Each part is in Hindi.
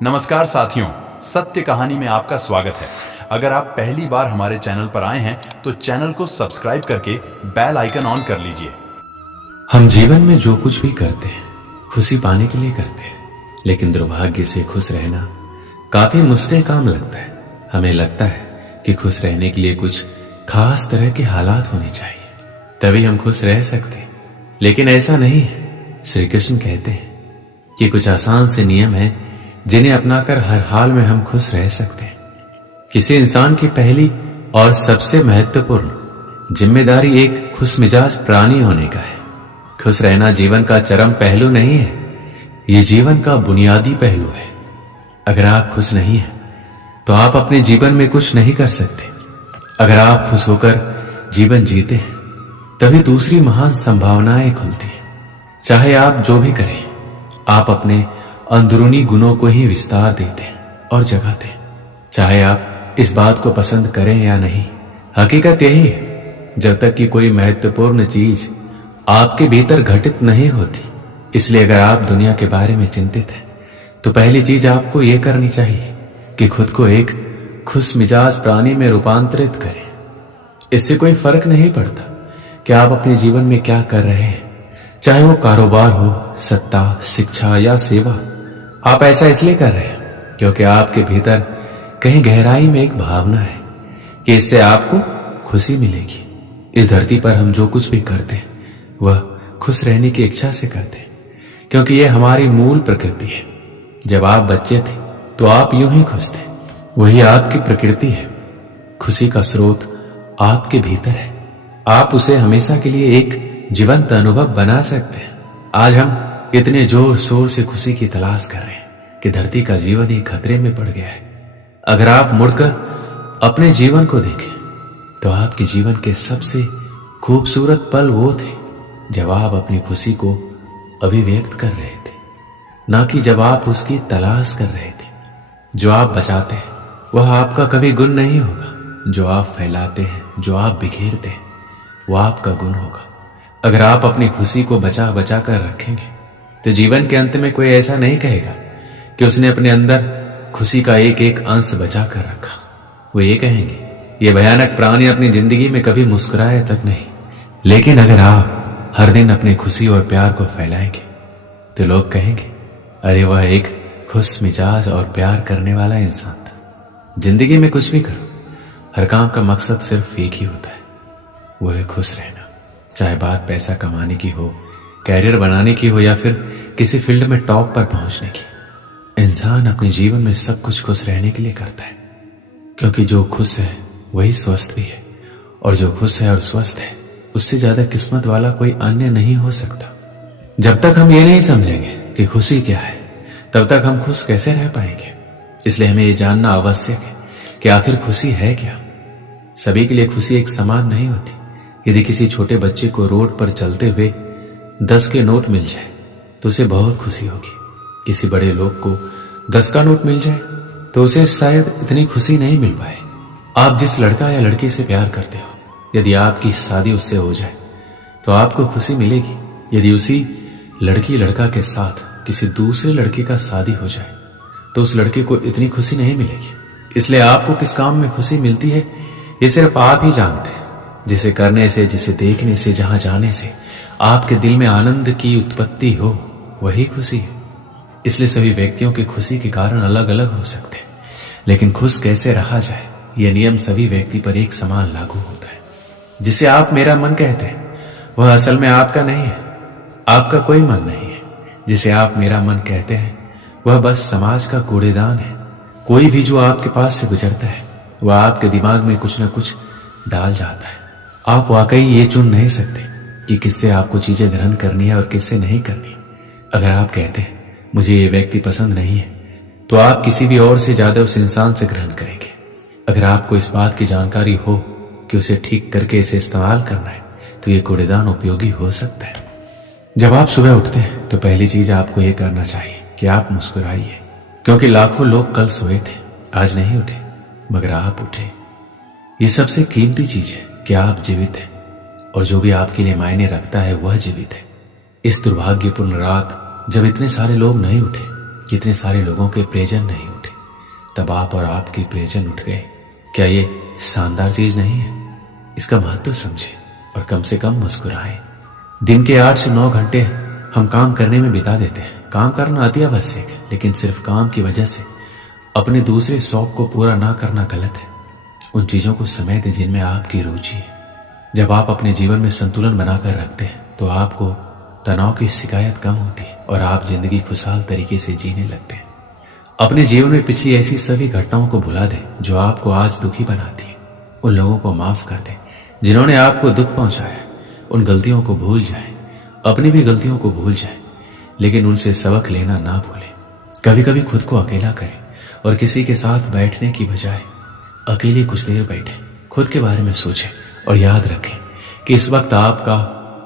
नमस्कार साथियों, सत्य कहानी में आपका स्वागत है। अगर आप पहली बार हमारे चैनल पर आए हैं तो चैनल को सब्सक्राइब करके बेल आइकन ऑन कर लीजिए। हम जीवन में जो कुछ भी करते हैं खुशी पाने के लिए करते हैं, लेकिन दुर्भाग्य से खुश रहना काफी मुश्किल काम लगता है। हमें लगता है कि खुश रहने के लिए कुछ खास तरह के हालात होने चाहिए, तभी हम खुश रह सकते हैं, लेकिन ऐसा नहीं है। श्री कृष्ण कहते हैं कि कुछ आसान से नियम हैं जिन्हें अपनाकर हर हाल में हम खुश रह सकते हैं। किसी इंसान की पहली और सबसे महत्वपूर्ण जिम्मेदारी एक खुशमिजाज प्राणी होने का है। खुश रहना जीवन का चरम पहलू नहीं है, ये जीवन का बुनियादी पहलू है। अगर आप खुश नहीं हैं तो आप अपने जीवन में कुछ नहीं कर सकते। अगर आप खुश होकर जीवन जीते हैं तभी दूसरी महान संभावनाएं खुलती हैं। चाहे आप जो भी करें, आप अपने अंदरूनी गुणों को ही विस्तार देते हैं और जगाते हैं। चाहे आप इस बात को पसंद करें या नहीं, हकीकत यही है, जब तक कि कोई महत्वपूर्ण चीज आपके भीतर घटित नहीं होती। इसलिए अगर आप दुनिया के बारे में चिंतित हैं तो पहली चीज आपको यह करनी चाहिए कि खुद को एक खुश मिजाज प्राणी में रूपांतरित करें। इससे कोई फर्क नहीं पड़ता कि आप अपने जीवन में क्या कर रहे हैं, चाहे वो कारोबार हो, सत्ता, शिक्षा या सेवा। आप ऐसा इसलिए कर रहे हैं क्योंकि आपके भीतर कहीं गहराई में एक भावना है कि इससे आपको खुशी मिलेगी। इस धरती पर हम जो कुछ भी करते हैं वह खुश रहने की इच्छा से करते हैं, क्योंकि यह हमारी मूल प्रकृति है। जब आप बच्चे थे तो आप यूं ही खुश थे, वही आपकी प्रकृति है। खुशी का स्रोत आपके भीतर है, आप उसे हमेशा के लिए एक जीवंत अनुभव बना सकते हैं। आज हम इतने जोर शोर से खुशी की तलाश कर रहे हैं कि धरती का जीवन ही खतरे में पड़ गया है। अगर आप मुड़कर अपने जीवन को देखें तो आपके जीवन के सबसे खूबसूरत पल वो थे जब आप अपनी खुशी को अभिव्यक्त कर रहे थे, ना कि जब आप उसकी तलाश कर रहे थे। जो आप बचाते हैं वह आपका कभी गुण नहीं होगा, जो आप फैलाते हैं, जो आप बिखेरते हैं, वह आपका गुण होगा। अगर आप अपनी खुशी को बचा बचा कर रखेंगे तो जीवन के अंत में कोई ऐसा नहीं कहेगा कि उसने अपने अंदर खुशी का एक एक अंश बचा कर रखा। वो ये कहेंगे, ये भयानक प्राणी अपनी जिंदगी में कभी मुस्कुराए तक नहीं। लेकिन अगर आप हर दिन अपनी खुशी और प्यार को फैलाएंगे तो लोग कहेंगे, अरे वह एक खुश मिजाज और प्यार करने वाला इंसान था। जिंदगी में कुछ भी करो, हर काम का मकसद सिर्फ एक ही होता है, वो है खुश रहना। चाहे बात पैसा कमाने की हो, कैरियर बनाने की हो या फिर किसी फील्ड में टॉप पर पहुंचने की। इंसान अपने जीवन में सब कुछ खुश रहने के लिए करता है, क्योंकि जो खुश है वही स्वस्थ भी है, और जो खुश है और स्वस्थ है उससे ज्यादा किस्मत वाला कोई अन्य नहीं हो सकता। जब तक हम ये नहीं समझेंगे कि खुशी क्या है, तब तक हम खुश कैसे रह पाएंगे। इसलिए हमें ये जानना आवश्यक है कि आखिर खुशी है क्या। सभी के लिए खुशी एक समान नहीं होती। यदि किसी छोटे बच्चे को रोड पर चलते हुए 10 के नोट मिल जाए तो उसे बहुत खुशी होगी। किसी बड़े लोग को 10 का नोट मिल जाए तो उसे शायद इतनी खुशी नहीं मिल पाए। आप जिस लड़का या लड़की से प्यार करते हो, यदि आपकी शादी उससे हो जाए तो आपको खुशी मिलेगी। यदि उसी लड़की लड़का के साथ किसी दूसरे लड़के का शादी हो जाए तो उस लड़के को इतनी खुशी नहीं मिलेगी। इसलिए आपको किस काम में खुशी मिलती है ये सिर्फ आप ही जानते हैं। जिसे करने से, जिसे देखने से, जहां जाने से आपके दिल में आनंद की उत्पत्ति हो, वही खुशी है। इसलिए सभी व्यक्तियों की खुशी के कारण अलग अलग हो सकते हैं, लेकिन खुश कैसे रहा जाए यह नियम सभी व्यक्ति पर एक समान लागू होता है। जिसे आप मेरा मन कहते हैं वह असल में आपका नहीं है, आपका कोई मन नहीं है। जिसे आप मेरा मन कहते हैं वह बस समाज का कूड़ेदान है। कोई भी जो आपके पास से गुजरता है वह आपके दिमाग में कुछ न कुछ डाल जाता है। आप वाकई ये चुन नहीं सकते कि किससे आपको चीजें ग्रहण करनी है और किससे नहीं करनी। अगर आप कहते हैं मुझे ये व्यक्ति पसंद नहीं है तो आप किसी भी और से ज्यादा उस इंसान से ग्रहण करेंगे। अगर आपको इस बात की जानकारी हो कि उसे ठीक करके इसे इस्तेमाल करना है तो ये कूड़ेदान उपयोगी हो सकता है। जब आप सुबह उठते हैं तो पहली चीज आपको ये करना चाहिए कि आप मुस्कुराइए, क्योंकि लाखों लोग कल सोए थे, आज नहीं उठे, मगर आप उठे। ये सबसे कीमती चीज है कि आप जीवित हैं, और जो भी आपके लिए मायने रखता है वह जीवित है। इस दुर्भाग्यपूर्ण रात जब इतने सारे लोग नहीं उठे, कि इतने सारे लोगों के प्रियजन नहीं उठे, तब आप और आपके प्रियजन उठ गए। क्या ये शानदार चीज नहीं है? इसका महत्व समझे और कम से कम मुस्कुराएं। दिन के 8 से 9 घंटे हम काम करने में बिता देते हैं। काम करना अति आवश्यक है, लेकिन सिर्फ काम की वजह से अपने दूसरे शौक को पूरा ना करना गलत है। उन चीजों को समय दें जिनमें आपकी रुचि है। जब आप अपने जीवन में संतुलन बनाकर रखते हैं तो आपको तनाव की शिकायत कम होती है और आप जिंदगी खुशहाल तरीके से जीने लगते हैं। अपने जीवन में पिछली ऐसी सभी घटनाओं को भुला दें जो आपको आज दुखी बनाती है। उन लोगों को माफ कर दें जिन्होंने आपको दुख पहुंचाया। उन गलतियों को भूल जाएं, अपनी भी गलतियों को भूल जाएं, लेकिन उनसे सबक लेना ना भूलें। कभी कभी खुद को अकेला करें और किसी के साथ बैठने की बजाय अकेले कुछ देर बैठें, खुद के बारे में सोचें और याद रखें कि इस वक्त आपका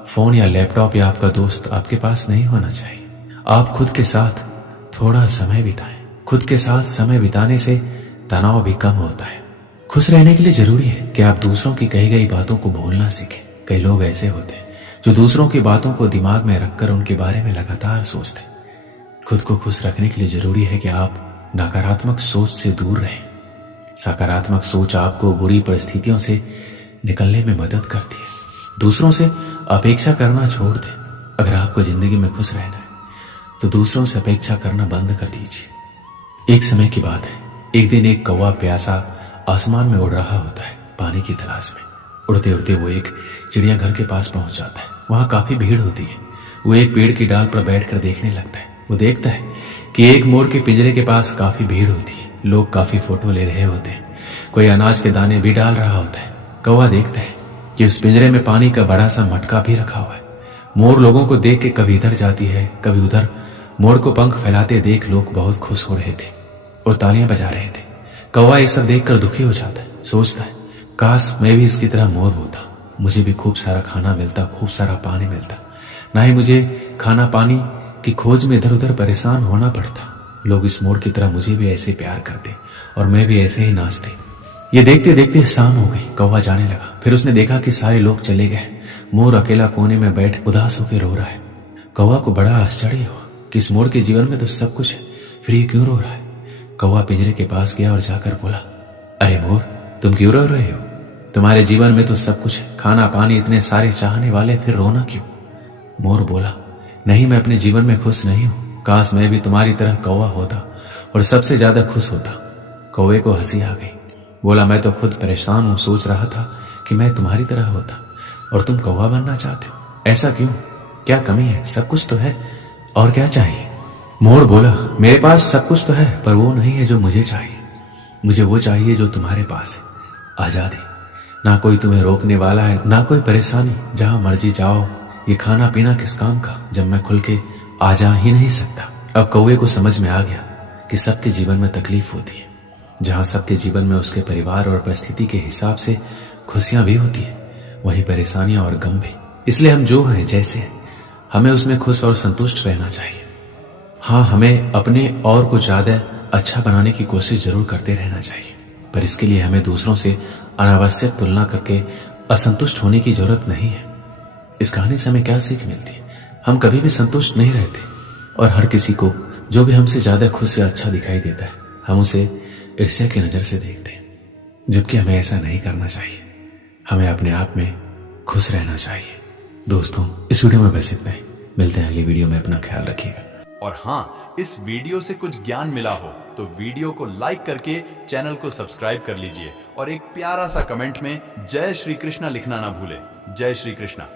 फोन या लैपटॉप या आपका दोस्त आपके पास नहीं होना चाहिए। आप खुद के साथ थोड़ा समय बिताएं। खुद के साथ समय बिताने से तनाव भी कम होता है। खुश रहने के लिए जरूरी है कि आप दूसरों की कही गई बातों को भूलना सीखें। कई लोग ऐसे होते हैं जो दूसरों की बातों को दिमाग में रखकर उनके बारे में लगातार सोचते हैं। खुद को खुश रखने के लिए जरूरी है कि आप नकारात्मक सोच से दूर रहें। सकारात्मक सोच आपको बुरी परिस्थितियों से निकलने में मदद करती है। दूसरों से अपेक्षा करना छोड़ दें। अगर आपको जिंदगी में खुश रहना है तो दूसरों से अपेक्षा करना बंद कर दीजिए। एक समय की बात है, एक दिन एक कौवा प्यासा आसमान में उड़ रहा होता है पानी की तलाश में। उड़ते उड़ते वो एक चिड़ियाघर के पास पहुंच जाता है। वहां काफी भीड़ होती है। वो एक पेड़ की डाल पर बैठकर देखने लगता है। वो देखता है कि एक मोर के पिंजरे के पास काफी भीड़ होती है। लोग काफी फोटो ले रहे होते हैं। कोई अनाज के दाने भी डाल रहा होता है। कौवा देखता है कि उस पिंजरे में पानी का बड़ा सा मटका भी रखा हुआ है। मोर लोगों को देख के कभी इधर जाती है कभी उधर। मोर को पंख फैलाते देख लोग बहुत खुश हो रहे थे और तालियां बजा रहे थे। कौवा ये सब देखकर दुखी हो जाता है। सोचता है काश मैं भी इसकी तरह मोर होता, मुझे भी खूब सारा खाना मिलता, खूब सारा पानी मिलता, ना ही मुझे खाना पानी की खोज में इधर उधर परेशान होना पड़ता। लोग इस मोर की तरह मुझे भी ऐसे प्यार करते और मैं भी ऐसे ही नाचते। ये देखते देखते शाम हो गई। कौवा जाने लगा। फिर उसने देखा कि सारे लोग चले गए। मोर अकेला कोने में बैठ उदास होकर रो रहा है। कौवा को बड़ा आश्चर्य हुआ कि इस मोर के जीवन में तो सब कुछ है, फिर ये क्यों रो रहा है। कौवा पिंजरे के पास गया और जाकर बोला, अरे मोर, तुम क्यों रो रहे हो? तुम्हारे जीवन में तो सब कुछ है, खाना पानी, इतने सारे चाहने वाले, फिर रोना क्यों? मोर बोला, नहीं, मैं अपने जीवन में खुश नहीं हूं। काश मैं भी तुम्हारी तरह कौवा होता और सबसे ज्यादा खुश होता। कौवे को हंसी आ गई। बोला, मैं तो खुद परेशान हूं, सोच रहा था कि मैं तुम्हारी तरह होता और तुम कौवा बनना चाहते हो। ऐसा क्यों? क्या कमी है? सब कुछ तो है, और क्या चाहिए? मोर बोला, मेरे पास सब कुछ तो है, पर वो नहीं है जो मुझे चाहिए। मुझे वो चाहिए जो तुम्हारे पास है, आजादी। ना कोई तुम्हें रोकने वाला है, ना कोई परेशानी, जहां मर्जी जाओ। ये खाना पीना किस काम का जब मैं खुल के आ जा ही नहीं सकता। अब कौवे को समझ में आ गया कि सबके जीवन में तकलीफ होती है। जहां सबके जीवन में उसके परिवार और परिस्थिति के हिसाब से खुशियां भी होती है, वहीं परेशानियां और गम भी। इसलिए हम जो हैं, जैसे हैं, हमें उसमें खुश और संतुष्ट रहना चाहिए। हाँ, हमें अपने और को ज्यादा अच्छा बनाने की कोशिश जरूर करते रहना चाहिए, पर इसके लिए हमें दूसरों से अनावश्यक तुलना करके असंतुष्ट होने की जरूरत नहीं है। इस कहानी से हमें क्या सीख मिलती है? हम कभी भी संतुष्ट नहीं रहते और हर किसी को जो भी हमसे ज्यादा खुश या अच्छा दिखाई देता है, हम उसे ईर्ष्या की नजर से देखते हैं, जबकि हमें ऐसा नहीं करना चाहिए। हमें अपने आप में खुश रहना चाहिए। दोस्तों, इस वीडियो में बस इतना ही। मिलते हैं अगली वीडियो में। अपना ख्याल रखिएगा। और हाँ, इस वीडियो से कुछ ज्ञान मिला हो तो वीडियो को लाइक करके चैनल को सब्सक्राइब कर लीजिए और एक प्यारा सा कमेंट में जय श्री कृष्णा लिखना ना भूलें। जय श्री कृष्णा।